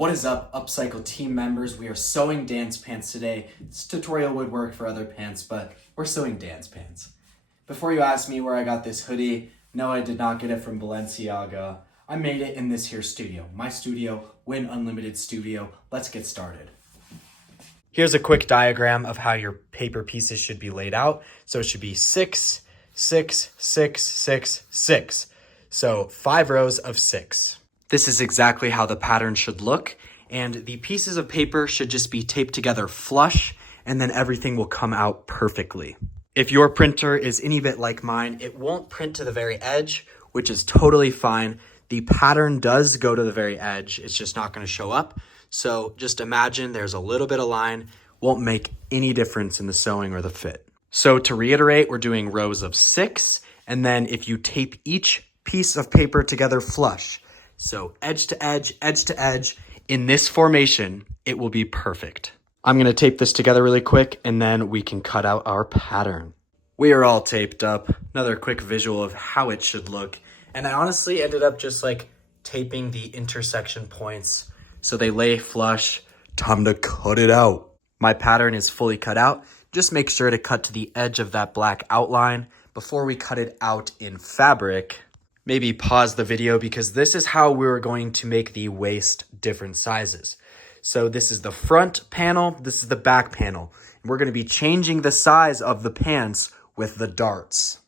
What is up, Upcycle team members? We are sewing Dants pants today. This tutorial would work for other pants, but we're sewing Dants pants. Before you ask me where I got this hoodie, no, I did not get it from Balenciaga. I made it in this here studio. My studio, Win Unlimited Studio. Let's get started. Here's a quick diagram of how your paper pieces should be laid out. So it should be 6, 6, 6, 6, 6. So 5 rows of 6. This is exactly how the pattern should look, and the pieces of paper should just be taped together flush, and then everything will come out perfectly. If your printer is any bit like mine, it won't print to the very edge, which is totally fine. The pattern does go to the very edge, it's just not going to show up. So just imagine there's a little bit of line, won't make any difference in the sewing or the fit. So to reiterate, we're doing rows of 6, and then if you tape each piece of paper together flush, so edge to edge, in this formation, it will be perfect. I'm gonna tape this together really quick and then we can cut out our pattern. We are all taped up. Another quick visual of how it should look. And I honestly ended up just like taping the intersection points so they lay flush. Time to cut it out. My pattern is fully cut out. Just make sure to cut to the edge of that black outline before we cut it out in fabric. Maybe pause the video because this is how we're going to make the waist different sizes. So this is the front panel, this is the back panel. We're going to be changing the size of the pants with the darts.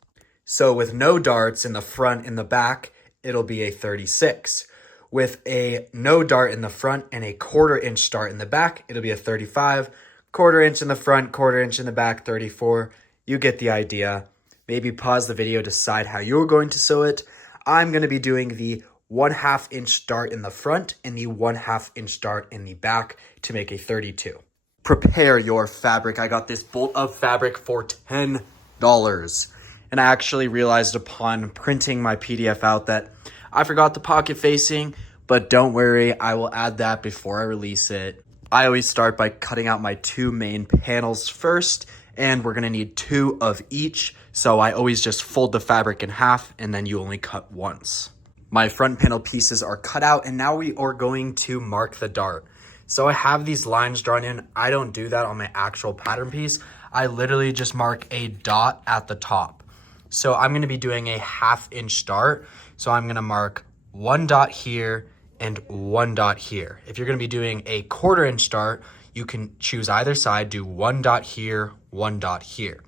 So with no darts in the front and the back, it'll be a 36. With a no dart in the front and a 1/4 inch dart in the back, it'll be a 35. 1/4 inch in the front, 1/4 inch in the back, 34. You get the idea. Maybe pause the video, decide how you're going to sew it. I'm going to be doing the 1/2 inch dart in the front and the 1/2 inch dart in the back to make a 32. Prepare your fabric. I got this bolt of fabric for $10. And I actually realized upon printing my PDF out that I forgot the pocket facing, but don't worry, I will add that before I release it. I always start by cutting out my 2 main panels first, and we're gonna need 2 of each. So I always just fold the fabric in half and then you only cut once. My front panel pieces are cut out and now we are going to mark the dart. So I have these lines drawn in. I don't do that on my actual pattern piece. I literally just mark a dot at the top. So I'm gonna be doing a 1/2 inch dart. So I'm gonna mark 1 dot here and 1 dot here. If you're gonna be doing a 1/4 inch dart, you can choose either side, do 1 dot here, 1 dot here.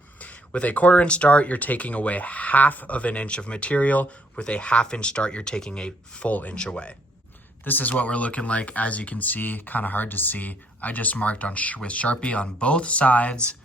With a 1/4 inch dart, you're taking away 1/2 inch of material. With a 1/2 inch dart, you're taking a full inch away. This is what we're looking like. As you can see, kind of hard to see. I just marked on with Sharpie on both sides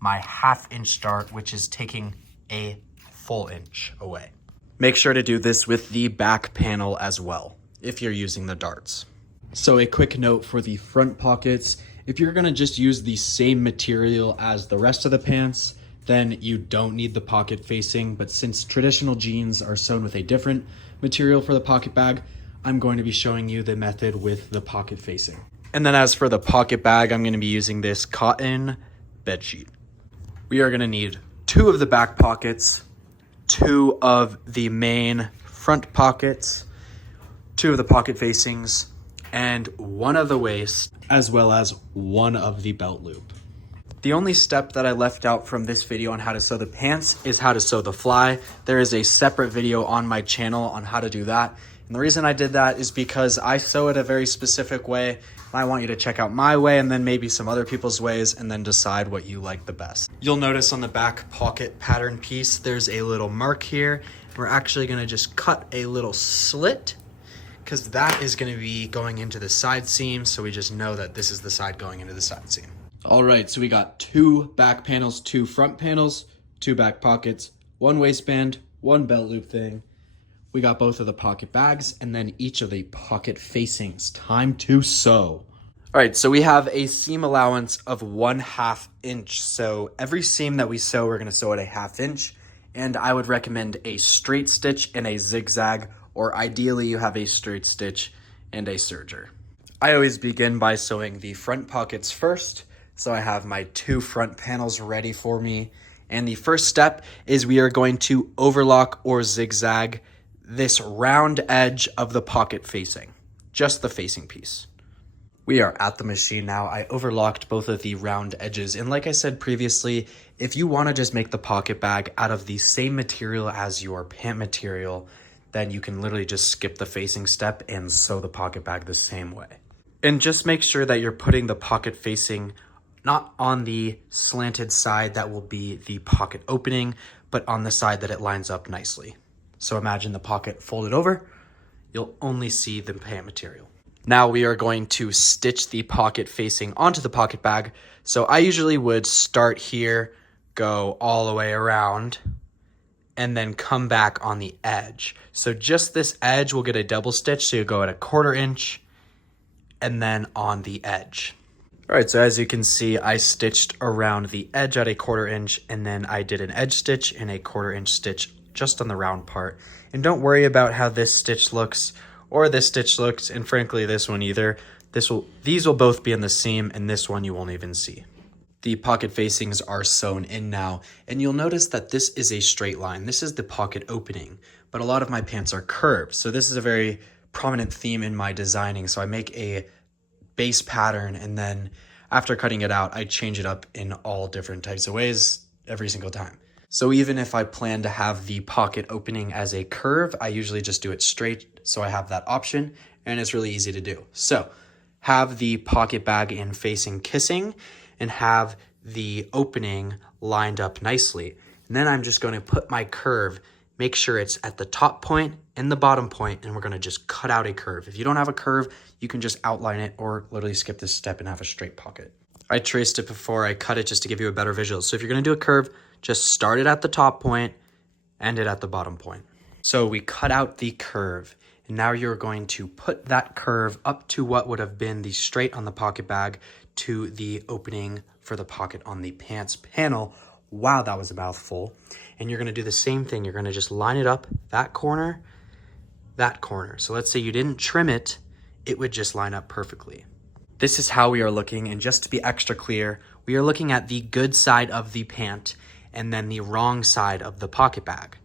my 1/2 inch dart, which is taking a full inch away. Make sure to do this with the back panel as well, if you're using the darts. So a quick note for the front pockets. If you're gonna just use the same material as the rest of the pants, then you don't need the pocket facing, but since traditional jeans are sewn with a different material for the pocket bag, I'm going to be showing you the method with the pocket facing. And then as for the pocket bag, I'm gonna be using this cotton bedsheet. We are gonna need 2 of the back pockets, 2 of the main front pockets, 2 of the pocket facings, and 1 of the waist, as well as 1 of the belt loop. The only step that I left out from this video on how to sew the pants is how to sew the fly. There is a separate video on my channel on how to do that. And the reason I did that is because I sew it a very specific way. And I want you to check out my way and then maybe some other people's ways and then decide what you like the best. You'll notice on the back pocket pattern piece, there's a little mark here. We're actually gonna just cut a little slit because that is gonna be going into the side seam. So we just know that this is the side going into the side seam. All right, so we got 2 back panels, 2 front panels, 2 back pockets, 1 waistband, 1 belt loop thing. We got both of the pocket bags and then each of the pocket facings. Time to sew. All right, so we have a seam allowance of 1/2 inch. So every seam that we sew, we're gonna sew at a 1/2 inch. And I would recommend a straight stitch and a zigzag, or ideally you have a straight stitch and a serger. I always begin by sewing the front pockets first. So I have my 2 front panels ready for me. And the first step is we are going to overlock or zigzag this round edge of the pocket facing, just the facing piece. We are at the machine now. I overlocked both of the round edges. And like I said previously, if you want to just make the pocket bag out of the same material as your pant material, then you can literally just skip the facing step and sew the pocket bag the same way. And just make sure that you're putting the pocket facing not on the slanted side that will be the pocket opening, but on the side that it lines up nicely. So imagine the pocket folded over, you'll only see the pant material. Now we are going to stitch the pocket facing onto the pocket bag. So I usually would start here, go all the way around, and then come back on the edge. So just this edge will get a double stitch. So you go at 1/4 inch and then on the edge. All right, so as you can see, I stitched around the edge at 1/4 inch, and then I did an edge stitch and a 1/4 inch stitch just on the round part. And don't worry about how this stitch looks or this stitch looks, and frankly this one either. These will both be in the seam, and this one you won't even see. The pocket facings are sewn in now, and you'll notice that this is a straight line. This is the pocket opening, but a lot of my pants are curved. So this is a very prominent theme in my designing. So I make a base pattern, and then after cutting it out, I change it up in all different types of ways every single time. So even if I plan to have the pocket opening as a curve, I usually just do it straight, so I have that option, and it's really easy to do. So have the pocket bag in facing kissing, and have the opening lined up nicely. And then I'm just going to put my curve, make sure it's at the top point and the bottom point, and we're going to just cut out a curve. If you don't have a curve, you can just outline it or literally skip this step and have a straight pocket. I traced it before I cut it just to give you a better visual. So if you're going to do a curve, just start it at the top point, end it at the bottom point. So we cut out the curve, and now you're going to put that curve up to what would have been the straight on the pocket bag to the opening for the pocket on the pants panel. Wow, that was a mouthful. And you're going to do the same thing. You're going to just line it up, that corner, that corner. So let's say you didn't trim it, it would just line up perfectly. This is how we are looking, and just to be extra clear, we are looking at the good side of the pant and then the wrong side of the pocket bag.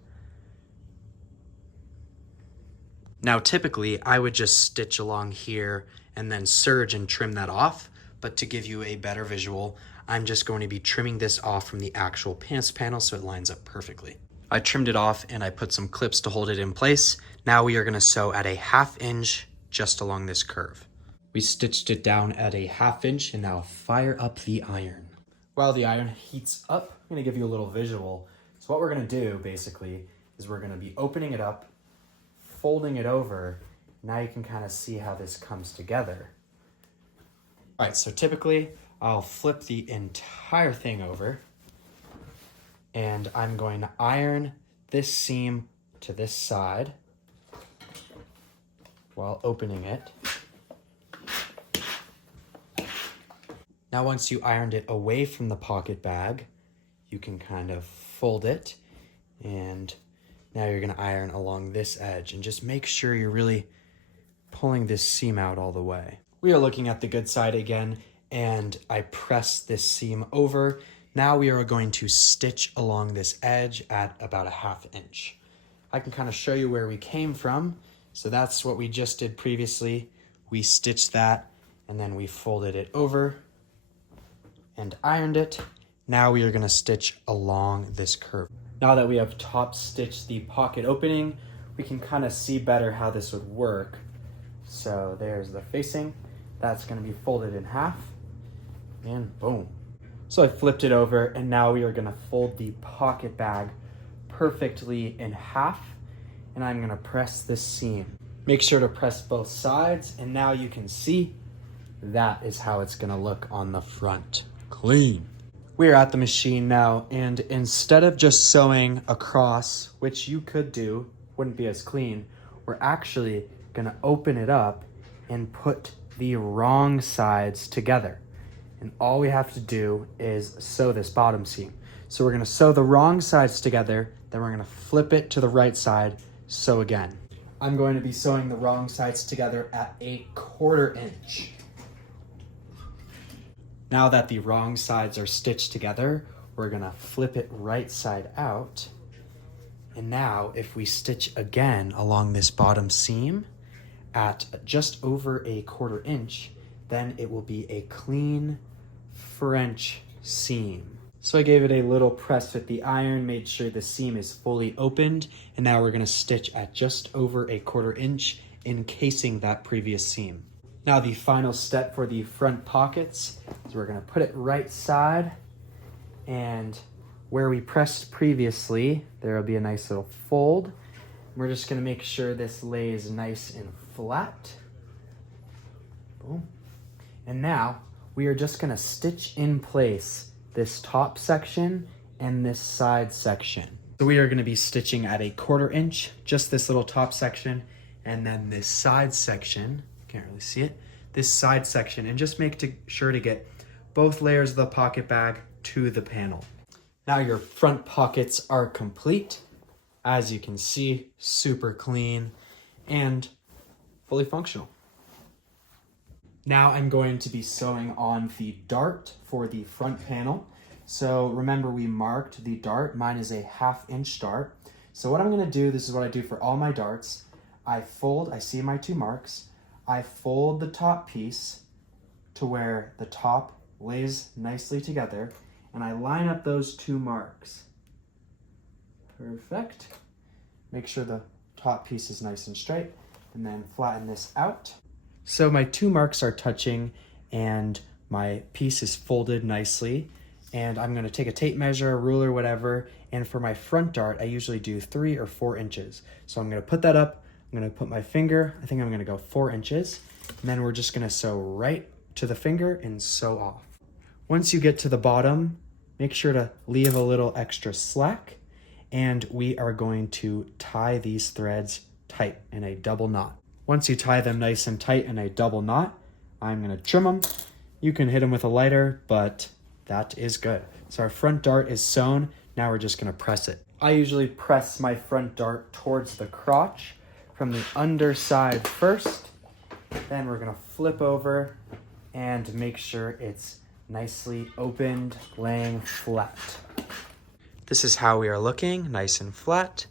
Now typically I would just stitch along here and then serge and trim that off, but to give you a better visual, I'm just going to be trimming this off from the actual pants panel so it lines up perfectly. I trimmed it off and I put some clips to hold it in place. Now we are going to sew at 1/2 inch just along this curve. We stitched it down at 1/2 inch, and now fire up the iron. While the iron heats up, I'm going to give you a little visual. So what we're going to do basically is we're going to be opening it up, folding it over. Now you can kind of see how this comes together. All right, so typically I'll flip the entire thing over, and I'm going to iron this seam to this side while opening it. Now once you ironed it away from the pocket bag, you can kind of fold it, and now you're going to iron along this edge, and just make sure you're really pulling this seam out all the way. We are looking at the good side again, and I press this seam over. Now we are going to stitch along this edge at about 1/2 inch. I can kind of show you where we came from. So that's what we just did previously. We stitched that, and then we folded it over and ironed it. Now we are going to stitch along this curve. Now that we have top stitched the pocket opening, we can kind of see better how this would work. So there's the facing. That's going to be folded in half, and boom. So I flipped it over, and now we are going to fold the pocket bag perfectly in half, and I'm going to press this seam. Make sure to press both sides, and now you can see that is how it's going to look on the front. Clean. We're at the machine now, and instead of just sewing across, which you could do, wouldn't be as clean, we're actually going to open it up and put the wrong sides together. And all we have to do is sew this bottom seam. So we're going to sew the wrong sides together, then we're going to flip it to the right side, sew again. I'm going to be sewing the wrong sides together at 1/4 inch. Now that the wrong sides are stitched together, we're going to flip it right side out. And now if we stitch again along this bottom seam at just over 1/4 inch, then it will be a clean French seam. So I gave it a little press with the iron, made sure the seam is fully opened, and now we're gonna stitch at just over a 1/4 inch, encasing that previous seam. Now the final step for the front pockets is we're gonna put it right side, and where we pressed previously, there will be a nice little fold. We're just gonna make sure this lays nice and flat. Boom. And now we are just gonna stitch in place this top section and this side section. So we are gonna be stitching at a 1/4 inch, just this little top section, and then this side section, can't really see it, this side section, and just make sure to get both layers of the pocket bag to the panel. Now your front pockets are complete. As you can see, super clean and fully functional. Now I'm going to be sewing on the dart for the front panel. So remember, we marked the dart. Mine is a 1/2 inch dart. So what I'm gonna do, this is what I do for all my darts. I see my 2 marks. I fold the top piece to where the top lays nicely together, and I line up those 2 marks. Perfect. Make sure the top piece is nice and straight, and then flatten this out. So my 2 marks are touching and my piece is folded nicely, and I'm gonna take a tape measure, a ruler, whatever, and for my front dart, I usually do 3 or 4 inches. So I'm gonna put that up, I'm gonna put my finger, I think I'm gonna go 4 inches, and then we're just gonna sew right to the finger and sew off. Once you get to the bottom, make sure to leave a little extra slack, and we are going to tie these threads tight in a double knot. Once you tie them nice and tight in a double knot, I'm gonna trim them. You can hit them with a lighter, but that is good. So our front dart is sewn. Now we're just gonna press it. I usually press my front dart towards the crotch from the underside first. Then we're gonna flip over and make sure it's nicely opened, laying flat. This is how we are looking, nice and flat.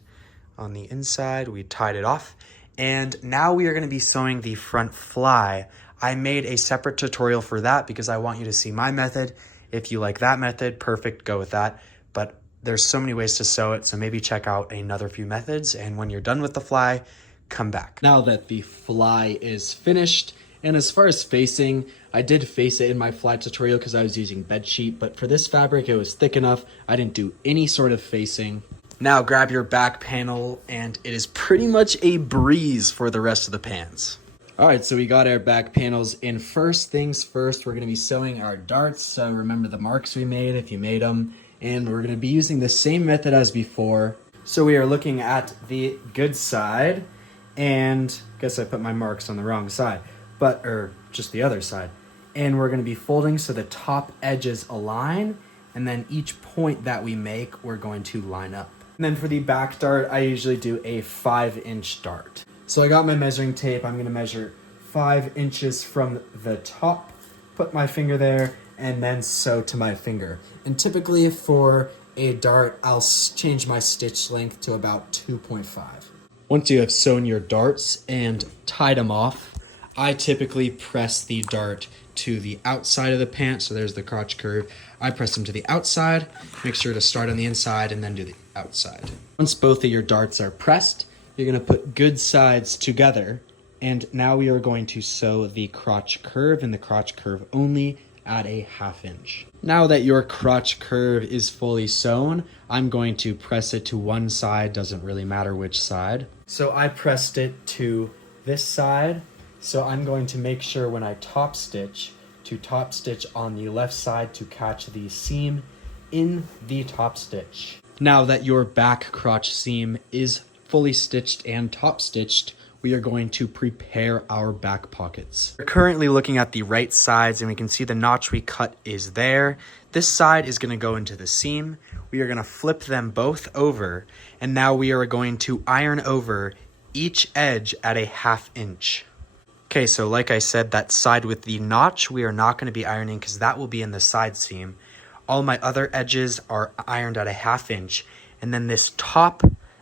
On the inside, we tied it off. And now we are gonna be sewing the front fly. I made a separate tutorial for that because I want you to see my method. If you like that method, perfect, go with that. But there's so many ways to sew it, so maybe check out another few methods, and when you're done with the fly, come back. Now that the fly is finished, and as far as facing, I did face it in my fly tutorial because I was using bed sheet, but for this fabric, it was thick enough. I didn't do any sort of facing. Now grab your back panel, and it is pretty much a breeze for the rest of the pants. All right, so we got our back panels in. First things first, we're gonna be sewing our darts. So remember the marks we made if you made them, and we're gonna be using the same method as before. So we are looking at the good side, and I guess I put my marks on the wrong side, or just the other side. And we're gonna be folding so the top edges align, and then each point that we make, we're going to line up. And then for the back dart, I usually do a 5-inch dart. So I got my measuring tape. I'm gonna measure 5 inches from the top, put my finger there, and then sew to my finger. And typically for a dart, I'll change my stitch length to about 2.5. Once you have sewn your darts and tied them off, I typically press the dart to the outside of the pant. So there's the crotch curve. I press them to the outside, make sure to start on the inside and then do the outside. Once both of your darts are pressed, you're gonna put good sides together. And now we are going to sew the crotch curve and the crotch curve only at a 1/2 inch. Now that your crotch curve is fully sewn, I'm going to press it to one side, doesn't really matter which side. So I pressed it to this side. So I'm going to make sure when I top stitch, to top stitch on the left side to catch the seam in the top stitch. Now that your back crotch seam is fully stitched and top stitched, we are going to prepare our back pockets. We're currently looking at the right sides, and we can see the notch we cut is there. This side is gonna go into the seam. We are gonna flip them both over, and now we are going to iron over each edge at a 1/2 inch. Okay, so like I said, that side with the notch, we are not gonna be ironing because that will be in the side seam. All my other edges are ironed at a 1/2 inch, and then this top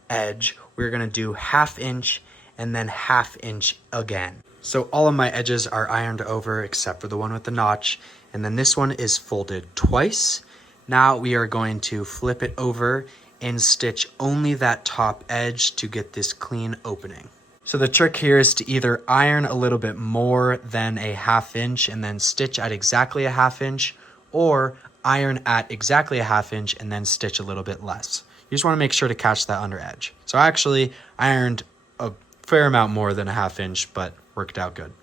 edge, we're gonna do 1/2 inch and then 1/2 inch again. So all of my edges are ironed over except for the one with the notch. And then this one is folded twice. Now we are going to flip it over and stitch only that top edge to get this clean opening. So the trick here is to either iron a little bit more than a 1/2 inch and then stitch at exactly a 1/2 inch, or iron at exactly a 1/2 inch and then stitch a little bit less. You just want to make sure to catch that under edge. So I actually ironed a fair amount more than a 1/2 inch, but worked out good.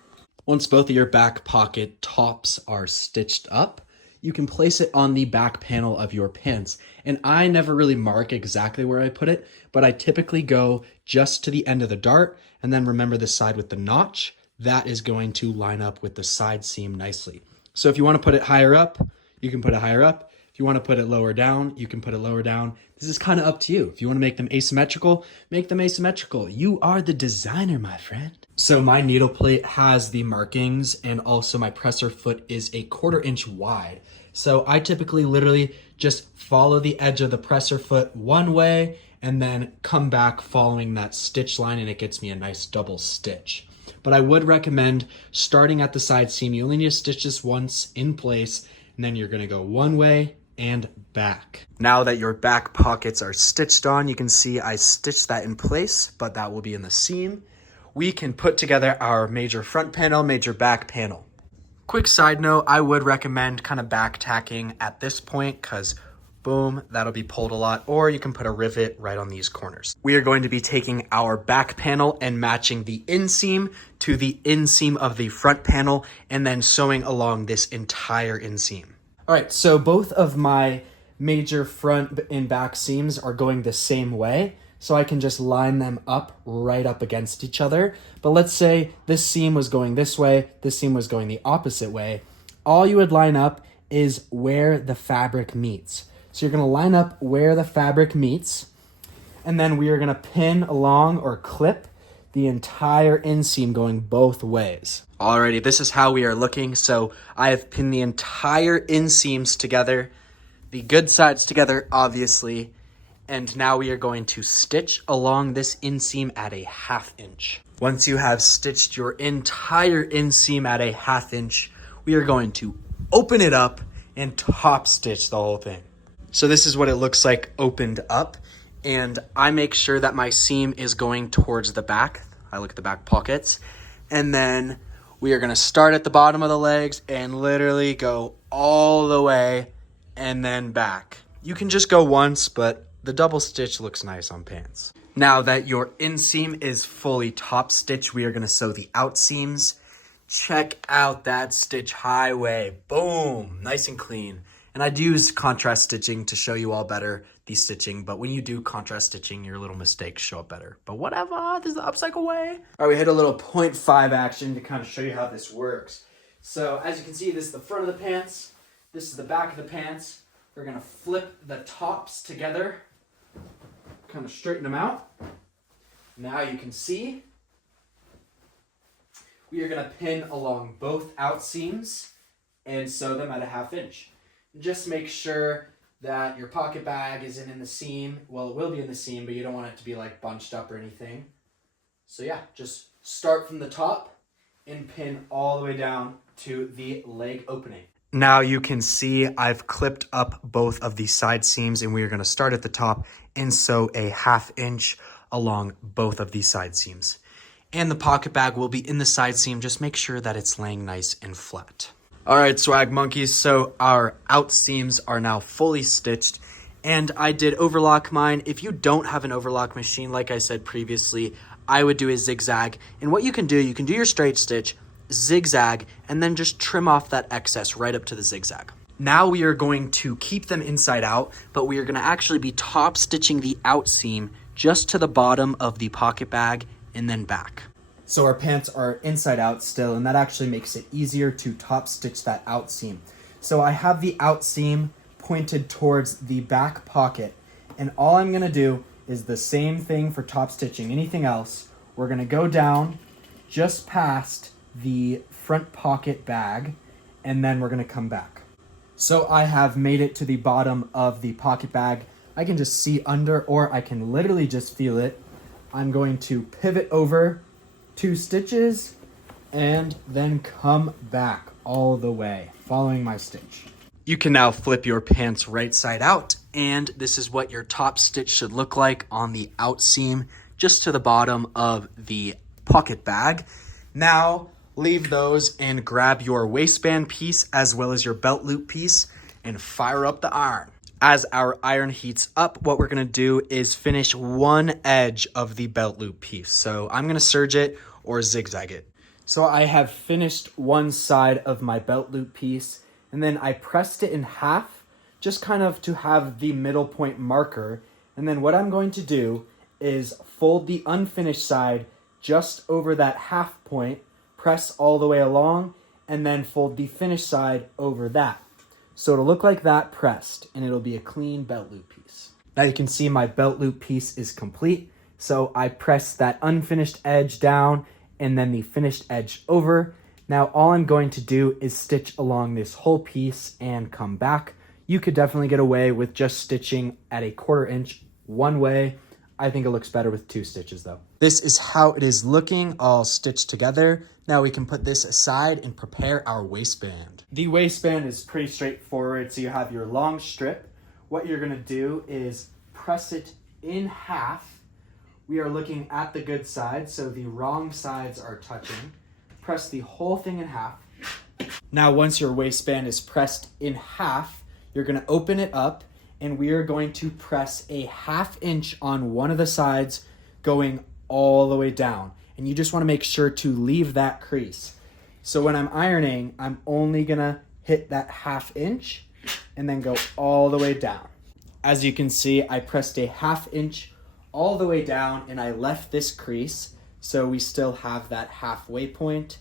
Once both of your back pocket tops are stitched up, you can place it on the back panel of your pants. And I never really mark exactly where I put it, but I typically go just to the end of the dart, and then remember the side with the notch. That is going to line up with the side seam nicely. So if you want to put it higher up, you can put it higher up. If you want to put it lower down, you can put it lower down. This is kind of up to you. If you want to make them asymmetrical, make them asymmetrical. You are the designer, my friend. So my needle plate has the markings, and also my presser foot is a 1/4 inch wide. So I typically literally just follow the edge of the presser foot one way and then come back following that stitch line, and it gets me a nice double stitch. But I would recommend starting at the side seam. You only need to stitch this once in place, and then you're going to go one way and back. Now that your back pockets are stitched on, you can see I stitched that in place, but that will be in the seam. We can put together our major front panel, major back panel. Quick side note, I would recommend kind of back tacking at this point, because boom, that'll be pulled a lot, or you can put a rivet right on these corners. We are going to be taking our back panel and matching the inseam to the inseam of the front panel, and then sewing along this entire inseam. All right, so both of my major front and back seams are going the same way, so I can just line them up right up against each other. But let's say this seam was going this way, this seam was going the opposite way. All you would line up is where the fabric meets. So you're gonna line up where the fabric meets, and then we are gonna pin along or clip the entire inseam going both ways. Alrighty, this is how we are looking. So I have pinned the entire inseams together, the good sides together, obviously, and now we are going to stitch along this inseam at a 1/2 inch. Once you have stitched your entire inseam at a 1/2 inch, we are going to open it up and top stitch the whole thing. So this is what it looks like opened up, and I make sure that my seam is going towards the back. I look at the back pockets, and then we are going to start at the bottom of the legs and literally go all the way and then back. You can just go once, but the double stitch looks nice on pants. Now that your inseam is fully top stitched, we are going to sew the out seams. Check out that stitch highway. Boom, nice and clean. And I'd use contrast stitching to show you all better the stitching, but when you do contrast stitching, your little mistakes show up better. But whatever, there's the upcycle way. All right, we hit a little 0.5 action to kind of show you how this works. So as you can see, this is the front of the pants. This is the back of the pants. We're gonna flip the tops together, kind of straighten them out. Now you can see we are gonna pin along both out seams and sew them at a 1/2 inch. Just make sure that your pocket bag isn't in the seam. Well, it will be in the seam, but you don't want it to be like bunched up or anything. So yeah, just start from the top and pin all the way down to the leg opening. Now you can see I've clipped up both of the side seams, and we are going to start at the top and sew a 1/2 inch along both of these side seams. And the pocket bag will be in the side seam. Just make sure that it's laying nice and flat. All right, swag monkeys, so our out seams are now fully stitched, and I did overlock mine. If you don't have an overlock machine, like I said previously, I would do a zigzag. And what you can do your straight stitch, zigzag, and then just trim off that excess right up to the zigzag. Now we are going to keep them inside out, but we are going to actually be top stitching the out seam just to the bottom of the pocket bag and then back. So our pants are inside out still, and that actually makes it easier to top stitch that out seam. So I have the out seam pointed towards the back pocket, and all I'm gonna do is the same thing for top stitching anything else. We're gonna go down just past the front pocket bag, and then we're gonna come back. So I have made it to the bottom of the pocket bag. I can just see under, or I can literally just feel it. I'm going to pivot over 2 stitches, and then come back all the way, following my stitch. You can now flip your pants right side out, and this is what your top stitch should look like on the out seam, just to the bottom of the pocket bag. Now, leave those and grab your waistband piece as well as your belt loop piece and fire up the iron. As our iron heats up, what we're gonna do is finish one edge of the belt loop piece. So I'm gonna serge it or zigzag it. So I have finished one side of my belt loop piece, and then I pressed it in half, just kind of to have the middle point marker. And then what I'm going to do is fold the unfinished side just over that half point, press all the way along, and then fold the finished side over that. So it'll look like that pressed, and it'll be a clean belt loop piece. Now you can see my belt loop piece is complete. So I pressed that unfinished edge down and then the finished edge over. Now all I'm going to do is stitch along this whole piece and come back. You could definitely get away with just stitching at a 1/4 inch one way. I think it looks better with 2 stitches though. This is how it is looking all stitched together. Now we can put this aside and prepare our waistband. The waistband is pretty straightforward. So you have your long strip. What you're gonna do is press it in half. We are looking at the good side, so the wrong sides are touching. Press the whole thing in half. Now, once your waistband is pressed in half, you're gonna open it up, and we are going to press a 1/2 inch on one of the sides, going all the way down. And you just wanna make sure to leave that crease. So when I'm ironing, I'm only gonna hit that 1/2 inch and then go all the way down. As you can see, I pressed a 1/2 inch all the way down, and I left this crease, so we still have that halfway point.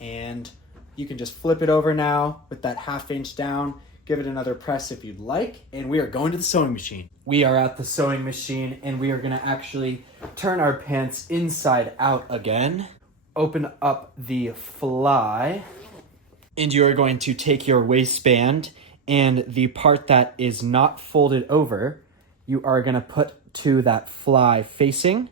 And you can just flip it over now with that 1/2 inch down, give it another press if you'd like, and we are going to the sewing machine. We are at the sewing machine, and we are gonna actually turn our pants inside out again. Open up the fly, and you are going to take your waistband, and the part that is not folded over, you are gonna put to that fly facing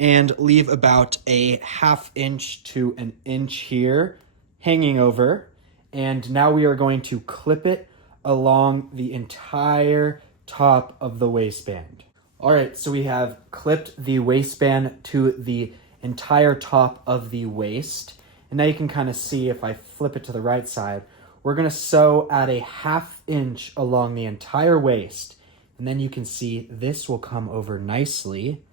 and leave about a 1/2 inch to an inch here hanging over. And now we are going to clip it along the entire top of the waistband. All right, so we have clipped the waistband to the entire top of the waist. And now you can kind of see, if I flip it to the right side, we're gonna sew at a 1/2 inch along the entire waist. And then you can see this will come over nicely,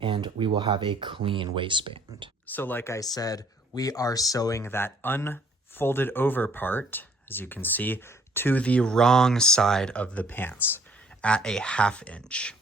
and we will have a clean waistband. So like I said, we are sewing that unfolded over part, as you can see, to the wrong side of the pants at a 1/2 inch.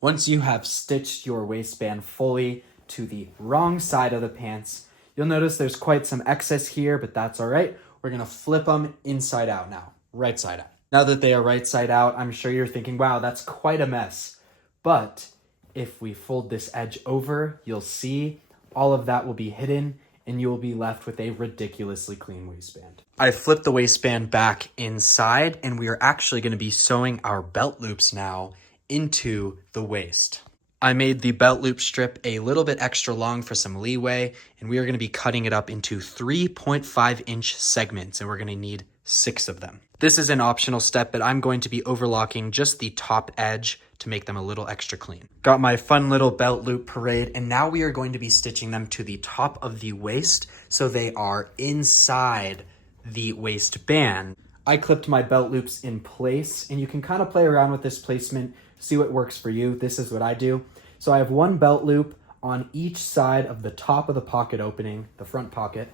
Once you have stitched your waistband fully to the wrong side of the pants, you'll notice there's quite some excess here, but that's all right. We're gonna flip them inside out now, right side out. Now that they are right side out, I'm sure you're thinking, wow, that's quite a mess. But if we fold this edge over, you'll see all of that will be hidden, and you will be left with a ridiculously clean waistband. I flipped the waistband back inside, and we are actually going to be sewing our belt loops now into the waist. I made the belt loop strip a little bit extra long for some leeway, and we are going to be cutting it up into 3.5 inch segments, and we're going to need 6 of them. This is an optional step, but I'm going to be overlocking just the top edge to make them a little extra clean. Got my fun little belt loop parade, and now we are going to be stitching them to the top of the waist so they are inside the waistband. I clipped my belt loops in place, and you can kind of play around with this placement, see what works for you. This is what I do. So I have one belt loop on each side of the top of the pocket opening, the front pocket.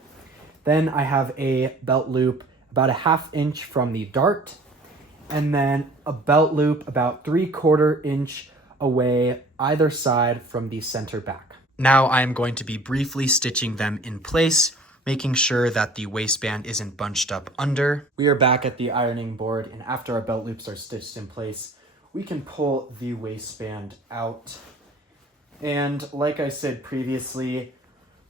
Then I have a belt loop about a 1/2 inch from the dart, and then a belt loop about 3/4 inch away either side from the center back. Now I'm going to be briefly stitching them in place, making sure that the waistband isn't bunched up under. We are back at the ironing board, and after our belt loops are stitched in place, we can pull the waistband out. And like I said previously,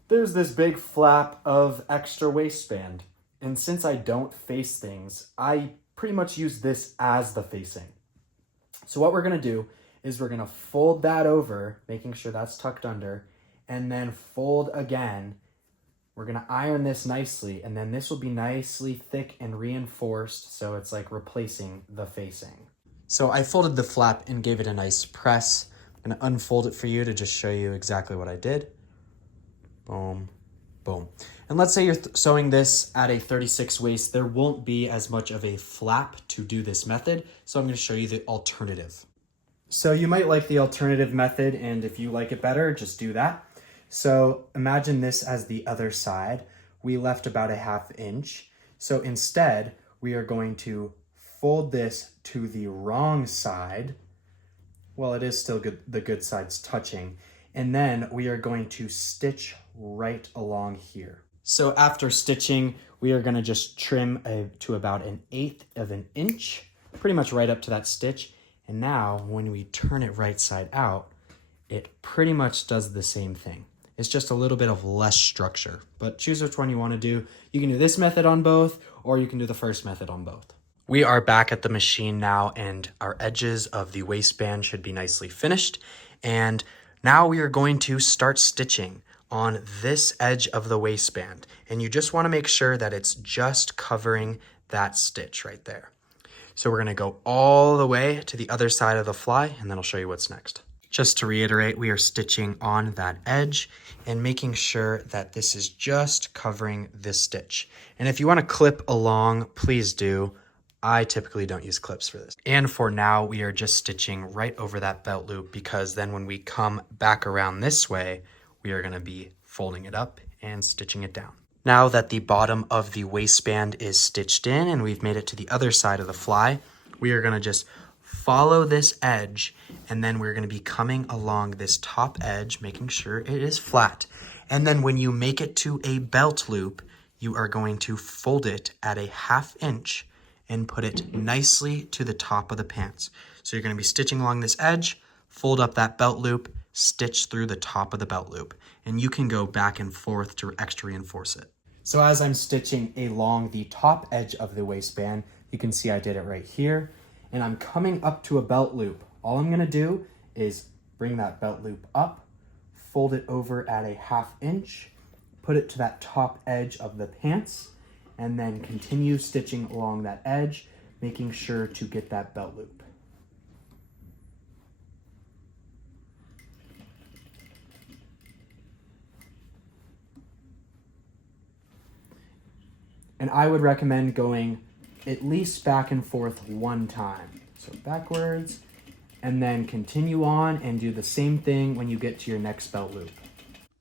there's this big flap of extra waistband. And since I don't face things, I pretty much use this as the facing. So what we're gonna do is we're gonna fold that over, making sure that's tucked under, and then fold again We're gonna iron this nicely, and then this will be nicely thick and reinforced, so it's like replacing the facing. So I folded the flap and gave it a nice press. I'm gonna unfold it for you to just show you exactly what I did. Boom, boom. And let's say you're sewing this at a 36 waist, there won't be as much of a flap to do this method, so I'm gonna show you the alternative. So you might like the alternative method, and if you like it better, just do that. So imagine this as the other side. We left about a 1/2 inch. So instead, we are going to fold this to the wrong side. Well, it is still good, the good side's touching. And then we are going to stitch right along here. So after stitching, we are gonna just trim to about 1/8 of an inch, pretty much right up to that stitch. And now when we turn it right side out, it pretty much does the same thing. It's just a little bit of less structure, but choose which one you want to do. You can do this method on both, or you can do the first method on both. We are back at the machine now, and our edges of the waistband should be nicely finished. And now we are going to start stitching on this edge of the waistband. And you just want to make sure that it's just covering that stitch right there. So we're going to go all the way to the other side of the fly, and then I'll show you what's next. Just to reiterate, we are stitching on that edge and making sure that this is just covering this stitch. And if you want to clip along, please do. I typically don't use clips for this. And for now, we are just stitching right over that belt loop, because then when we come back around this way, we are going to be folding it up and stitching it down. Now that the bottom of the waistband is stitched in and we've made it to the other side of the fly, we are going to just follow this edge, and then we're going to be coming along this top edge, making sure it is flat. And then when you make it to a belt loop, you are going to fold it at a 1/2 inch and put it nicely to the top of the pants. So you're going to be stitching along this edge, fold up that belt loop, stitch through the top of the belt loop. And you can go back and forth to extra reinforce it. So as I'm stitching along the top edge of the waistband, you can see I did it right here. And I'm coming up to a belt loop. All I'm gonna do is bring that belt loop up, fold it over at a 1/2 inch, put it to that top edge of the pants, and then continue stitching along that edge, making sure to get that belt loop. And I would recommend going at least back and forth 1 time. So backwards, and then continue on and do the same thing when you get to your next belt loop.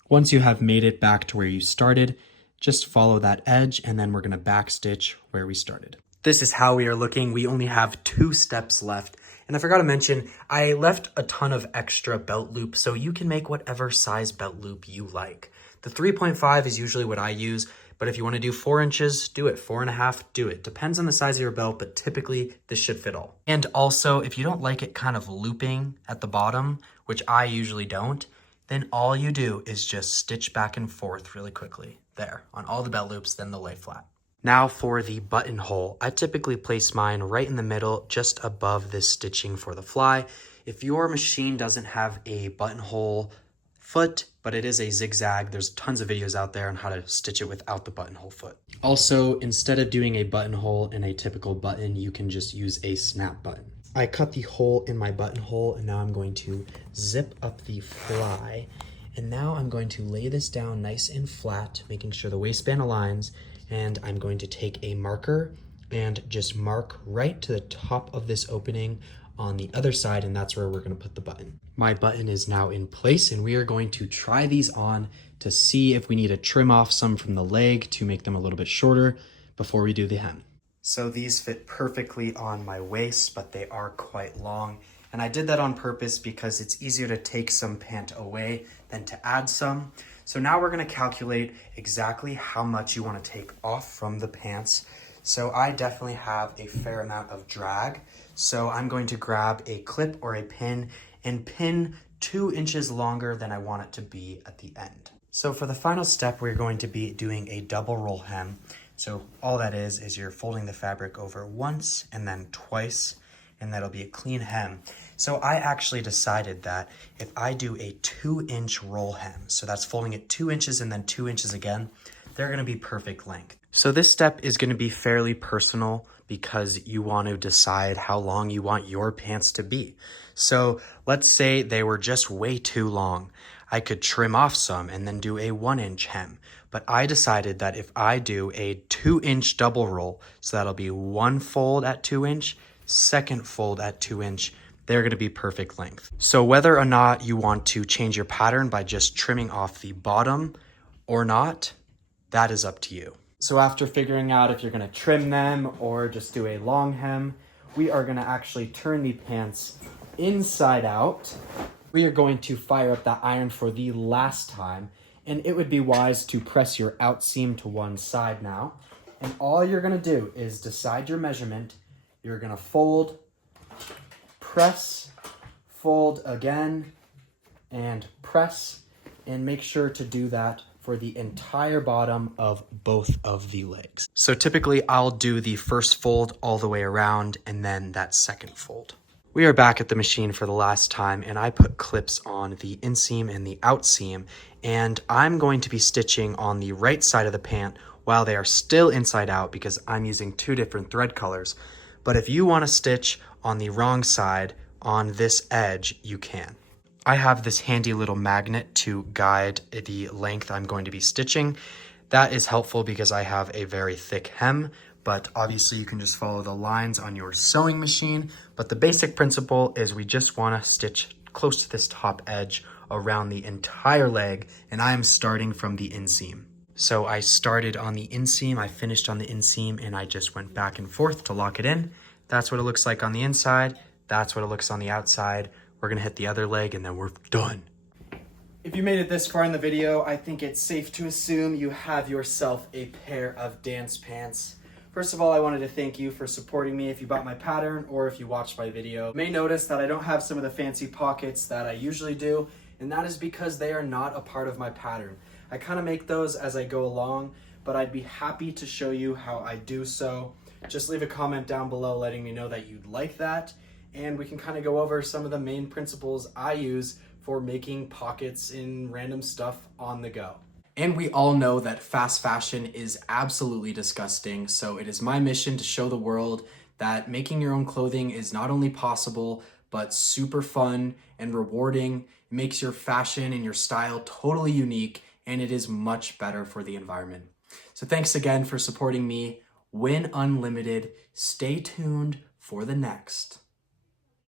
Once you have made it back to where you started, just follow that edge, and then we're gonna back stitch where we started. This is how we are looking. We only have 2 steps left. And I forgot to mention, I left a ton of extra belt loop, so you can make whatever size belt loop you like. The 3.5 is usually what I use, but if you want to do 4 inches, do it. 4.5, do it. Depends on the size of your belt, but typically this should fit all. And also, if you don't like it kind of looping at the bottom, which I usually don't, then all you do is just stitch back and forth really quickly there on all the belt loops, then they'll lay flat. Now for the buttonhole, I typically place mine right in the middle, just above this stitching for the fly. If your machine doesn't have a buttonhole foot, but it is a zigzag, there's tons of videos out there on how to stitch it without the buttonhole foot. Also, instead of doing a buttonhole in a typical button, you can just use a snap button. I cut the hole in my buttonhole, and now I'm going to zip up the fly. And now I'm going to lay this down nice and flat, making sure the waistband aligns. And I'm going to take a marker and just mark right to the top of this opening on the other side, and that's where we're going to put the button. My button is now in place, and we are going to try these on to see if we need to trim off some from the leg to make them a little bit shorter before we do the hem. So these fit perfectly on my waist, but they are quite long. And I did that on purpose because it's easier to take some pant away than to add some. So now we're going to calculate exactly how much you want to take off from the pants. So I definitely have a fair amount of drag. So I'm going to grab a clip or a pin and pin 2 inches longer than I want it to be at the end. So for the final step, we're going to be doing a double roll hem. So all that is you're folding the fabric over once and then twice, and that'll be a clean hem. So I actually decided that if I do a 2-inch roll hem, so that's folding it 2 inches and then 2 inches again, they're gonna be perfect length. So this step is gonna be fairly personal because you want to decide how long you want your pants to be. So let's say they were just way too long. I could trim off some and then do a 1-inch hem. But I decided that if I do a 2-inch double roll, so that'll be one fold at 2-inch, second fold at 2-inch, they're gonna be perfect length. So whether or not you want to change your pattern by just trimming off the bottom or not, that is up to you. So after figuring out if you're gonna trim them or just do a long hem, we are gonna actually turn the pants inside out. We are going to fire up that iron for the last time, and it would be wise to press your out seam to one side now. And all you're gonna do is decide your measurement. You're gonna fold, press, fold again, and press, and make sure to do that for the entire bottom of both of the legs. So typically I'll do the first fold all the way around and then that second fold. We are back at the machine for the last time, and I put clips on the inseam and the outseam, and I'm going to be stitching on the right side of the pant while they are still inside out because I'm using 2 different thread colors. But if you want to stitch on the wrong side on this edge, you can. I have this handy little magnet to guide the length I'm going to be stitching. That is helpful because I have a very thick hem, but obviously you can just follow the lines on your sewing machine. But the basic principle is we just want to stitch close to this top edge around the entire leg, and I am starting from the inseam. So I started on the inseam, I finished on the inseam, and I just went back and forth to lock it in. That's what it looks like on the inside. That's what it looks on the outside. We're gonna hit the other leg and then we're done. If you made it this far in the video, I think it's safe to assume you have yourself a pair of Dants pants. First of all, I wanted to thank you for supporting me if you bought my pattern or if you watched my video. You may notice that I don't have some of the fancy pockets that I usually do, and that is because they are not a part of my pattern. I kind of make those as I go along, but I'd be happy to show you how I do so. Just leave a comment down below letting me know that you'd like that, and we can kind of go over some of the main principles I use for making pockets in random stuff on the go. And we all know that fast fashion is absolutely disgusting, so it is my mission to show the world that making your own clothing is not only possible, but super fun and rewarding. It makes your fashion and your style totally unique, and it is much better for the environment. So thanks again for supporting me. Win Unlimited. Stay tuned for the next.